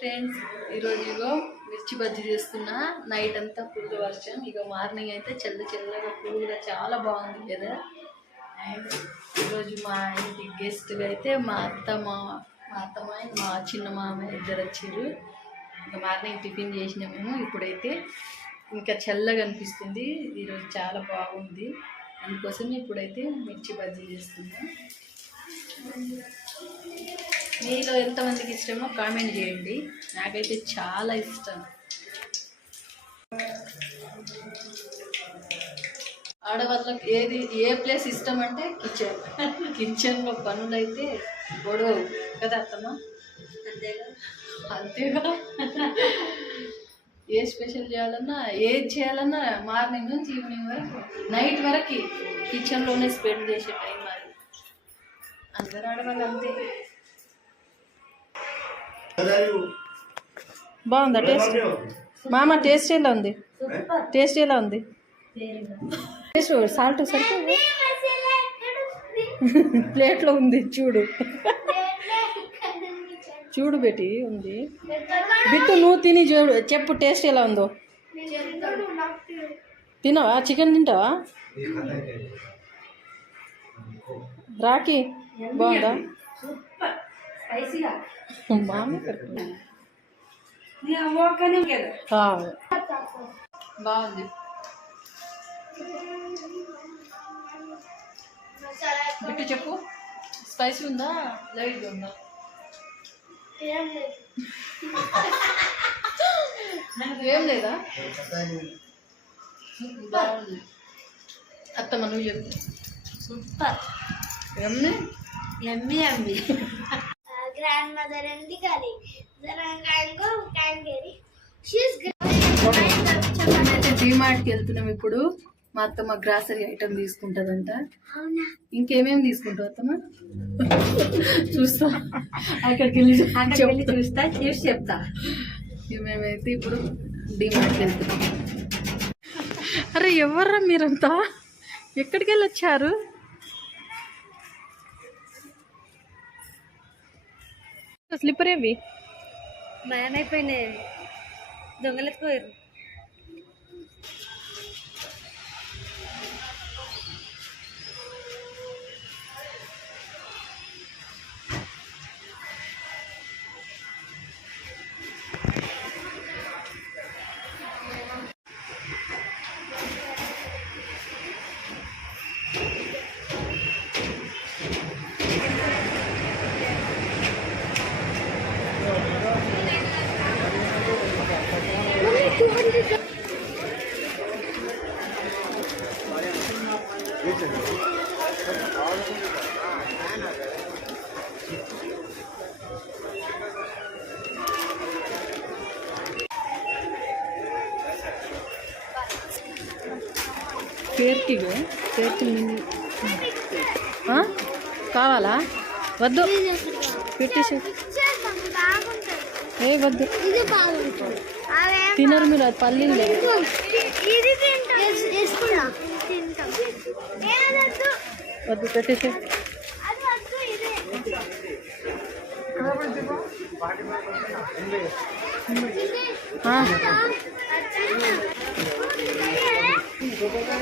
Friends ఈరోజు ఇగో మిర్చి బజ్జీ చేస్తున్నా. నైట్ అంతా ఫుల్ వర్షం. ఇక మార్నింగ్ అయితే చల్ల చల్లగా కూల్గా చాలా బాగుంది కదా అండ్ ఈరోజు మా ఇంటి గెస్ట్గా అయితే మా అత్త మా మా అత్తమ్మ మా చిన్న మామ ఇద్దరు వచ్చారు. ఇంకా మార్నింగ్ టిఫిన్ చేసినా మేము ఇప్పుడైతే. ఇంకా చల్లగా అనిపిస్తుంది. ఈరోజు చాలా బాగుంది. అందుకోసం ఇప్పుడైతే మిర్చి బజ్జీ చేస్తున్నాం. మీలో ఎంతమందికి ఇష్టమో కామెంట్ చేయండి. నాకైతే చాలా ఇష్టం. ఆడవాళ్ళకి ఏది ఏ ప్లేస్ ఇష్టం అంటే కిచెన్. కిచెన్లో పనులు అయితే గొడవ కదా అత్తమ్మ? అంతేగా? అంతేగా ఏ స్పెషల్ చేయాలన్నా ఏది చేయాలన్నా మార్నింగ్ నుంచి ఈవినింగ్ వరకు నైట్ వరకు కిచెన్లోనే స్పెండ్ చేసే టైం అది. అందరు ఆడవాళ్ళు అంతే. బాగుందా టేస్ట్? మామ టేస్ట్ ఎలా ఉంది? టేస్ట్ ఎలా ఉంది? టేస్ట్ సాల్ట్ సరిపోయింది? ప్లేట్లో ఉంది చూడు. చూడు బేటి ఉంది. బిట్టు నువ్వు తిని చూడు చెప్పు టేస్ట్ ఎలా ఉందో. తినవా చికెన్ తింటావా? రాకి బాగుందా? మామ బాగుంది. బిట్టు చెప్పు. స్పైసీ ఉందా? లైట్గా ఉందా? ఏం లేదా? బాగుంది. అత్తమ్మ నువ్వు చెప్పు. సూపర్. ఏమన్నా ఎమ్మి ఎమ్మి. కానీ జరంగాంగో కాంగేరి షీస్ అయితే డిమార్ట్కి వెళ్తున్నాం ఇప్పుడు. మా అత్తమ్మ గ్రాసరీ ఐటమ్ తీసుకుంటుందంట. ఇంకేమేమి తీసుకుంటావు అత్తమ్మ? చూస్తా. అక్కడికి వెళ్ళి. చూస్తా చూసి చెప్తా. మేమైతే ఇప్పుడు డిమార్ట్కి వెళ్తున్నాం. అరే ఎవర్రా మీరంతా? ఎక్కడికి వెళ్ళి స్లిప్పర్ ఏవి? భయం అయిపోయినాయి దొంగలకు పోయారు పేరుకి పేరుకి కావాలా? వద్దు. పెట్టేసి ఏ వద్దు. తినరు మీరు అది పల్లీలు వద్దు పెట్టేసి ఆ,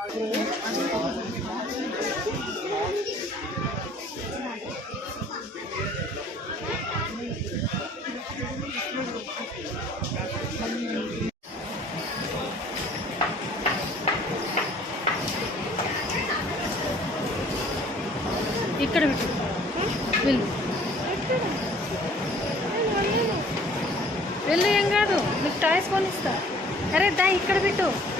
ఇక్కడ వెళ్ళు. వెళ్ళు ఏం కాదు. నీకు టాయ్స్ కొనిస్తా. అరే దా ఇక్కడ పెట్టు.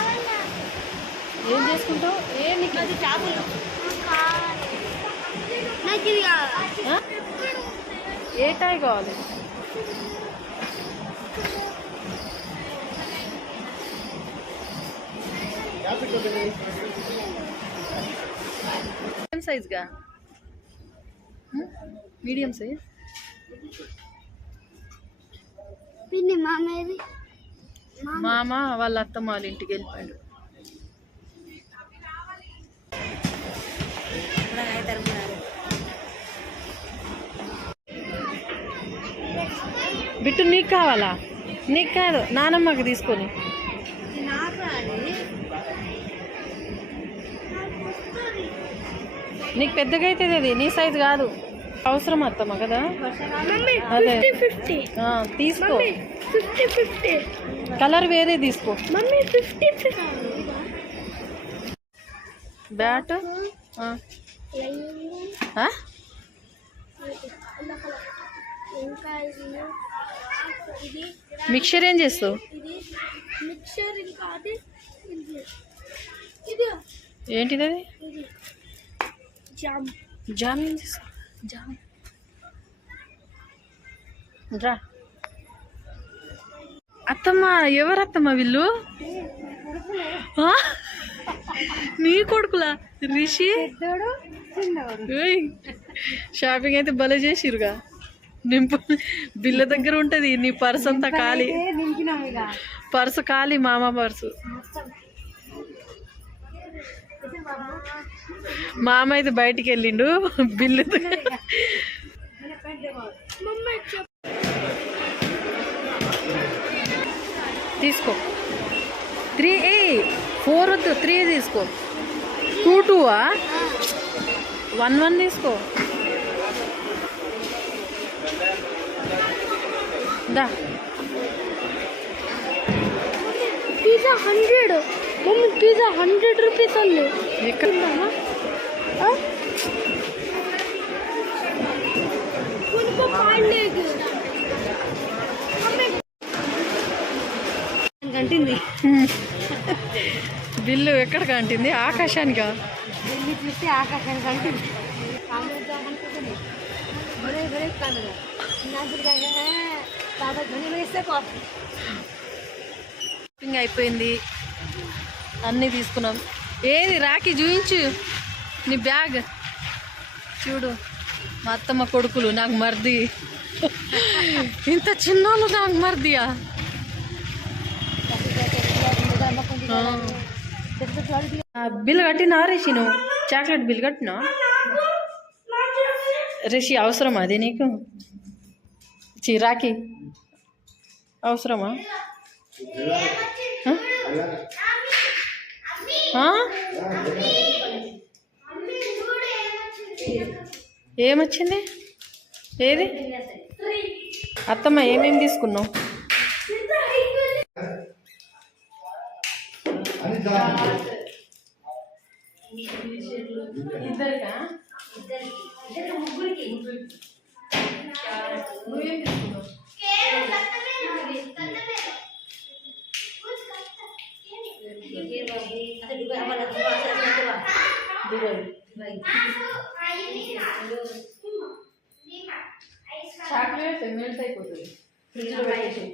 ఏం చేసుకుంటావు? ఏ నీకు? అది చేపలు? ఏ టాయ్ కావాలి? మీడియం సైజ్గా మీడియం సైజ్ పిన్ని మామేది మామ వాళ్ళ అత్తమ్మ వాళ్ళ ఇంటికి వెళ్ళిపోయాడు. బిట్టు నీకు కావాలా? నీకు కాదు నానమ్మకి తీసుకొని. నాకు పెద్దగా అవుతుంది అది నీ సైజు కాదు. అవసరం అత్తమ్మ కదా? అదే. తీసుకో. కలర్ వేరే తీసుకో. బ్యాట్? మిక్చర్ ఏం చేస్తావు? ఏంటిది అది జామ్ జామ్ ఏం చేస్తావు? జామ్ రా. అత్తమ్మ ఎవరు వీళ్ళు? నీ కొడుకులా? రిషి? షాపింగ్ అయితే భలే చేసిరుగా నింపు బిల్ల దగ్గర ఉంటది నీ పర్స్ అంతా ఖాళీ. పర్సు ఖాళీ మామ పర్సు. మామ అయితే బయటికి వెళ్ళిండు బిల్లు తీసుకో. త్రీ ఏ ఫోర్ వద్దు త్రీ తీసుకో. టూ టూవా? వన్ వన్ తీసుకో. Pizza hundred. Mummy pizza hundred rupees అండి ఎక్కడ కంటింది బిల్లు ఎక్కడ కంటింది? ఆకాశానికా? చూస్తే ఆకాశానికి కంటింది. షాపింగ్ అయిపోయింది. అన్నీ తీసుకున్నాం. ఏది? రాకి చూయించు. నీ బ్యాగ్. చూడు. మా అత్తమ్మ కొడుకులు నాకు మర్ది. ఇంత చిన్నోళ్ళు నాకు మర్దియా? బిల్ కట్టినా రిషి నువ్వు చాక్లెట్ బిల్ కట్టినా? రిషి అవసరమా అది నీకు? చిరాకి అవసరమా? ఏమొచ్చింది? ఏది? అత్తమ్మ ఏమేమి తీసుకున్నావు? ఇద్దరికా నువ్వేం తీసుకున్నావు చాక్లెట్ మెల్ట్ అయిపోతుంది ఫ్రిడ్జ్లో పెట్టేసి.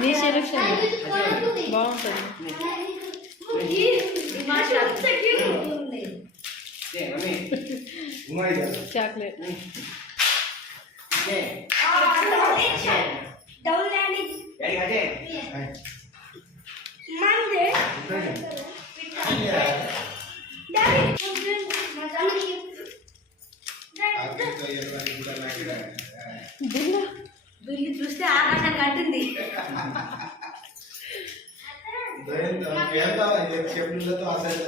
నీ సెలక్షన్ బాగుంటుంది చాక్లెట్ బిల్లు చూస్తే ఆకాశానికి కంటింది ఏంటా చెప్పులతో ఆ సైడ్